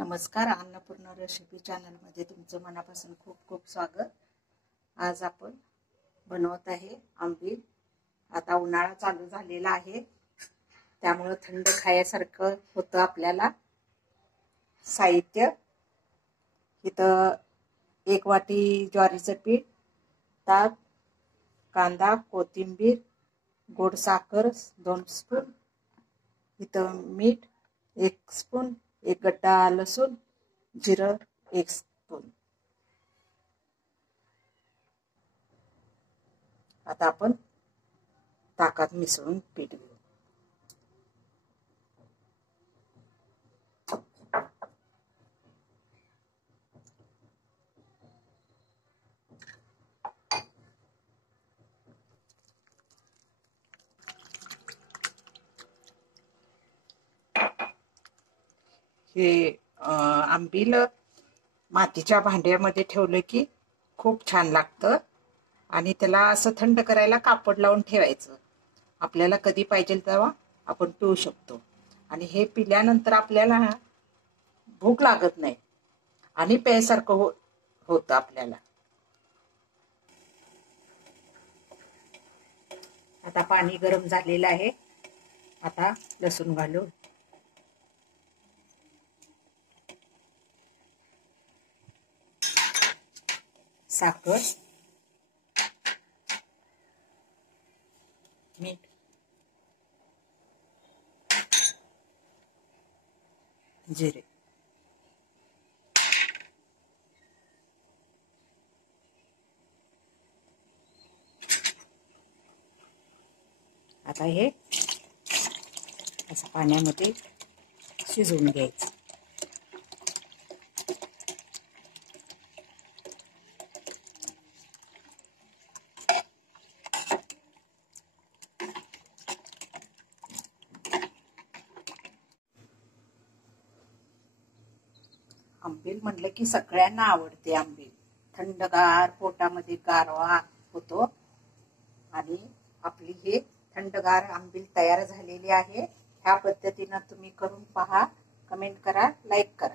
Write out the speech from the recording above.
नमस्कार, अन्नपूर्णा रेसिपी चॅनलमध्ये तुमचं मनापासून खूप खूप स्वागत। आज आपण बनवत आहे आंबील। आता उन्हाळा चालू झालेला आहे, त्यामुळे थंड खायसारखं होतं आपल्याला। साहित्य इथं 1 वाटी ज्वारीचं पीठ, ताक, कांदा, कोथिंबीर, गोड साखर 2 स्पून, इथं मीठ 1 स्पून, 1 गड्डा लसूण, जिरं 1 स्पून। आता आपण ताकात मिसळून पीठ घेऊ। हे आंबील मातीच्या भांड्यामध्ये ठेवलं की खूप छान लागतं आणि त्याला असं थंड करायला कापड लावून ठेवायचं। आपल्याला कधी पाहिजे तेव्हा आपण पिऊ शकतो आणि हे पिल्यानंतर आपल्याला भूक लागत नाही आणि प्यायसारखं होतं आपल्याला। आता पाणी गरम झालेलं आहे, आता लसूण घालू, साखर, मीठ, जिरे, आता हे असं पाण्यामध्ये शिजवून घ्यायचं। आंबील म्हटलं की सगळ्यांना आवडते आंबील। थंडगार पोटामध्ये गारवा होतो आणि आपली हे थंडगार आंबील तयार झालेली आहे। ह्या पद्धतीने तुम्ही करून पहा, कमेंट करा, लाईक करा।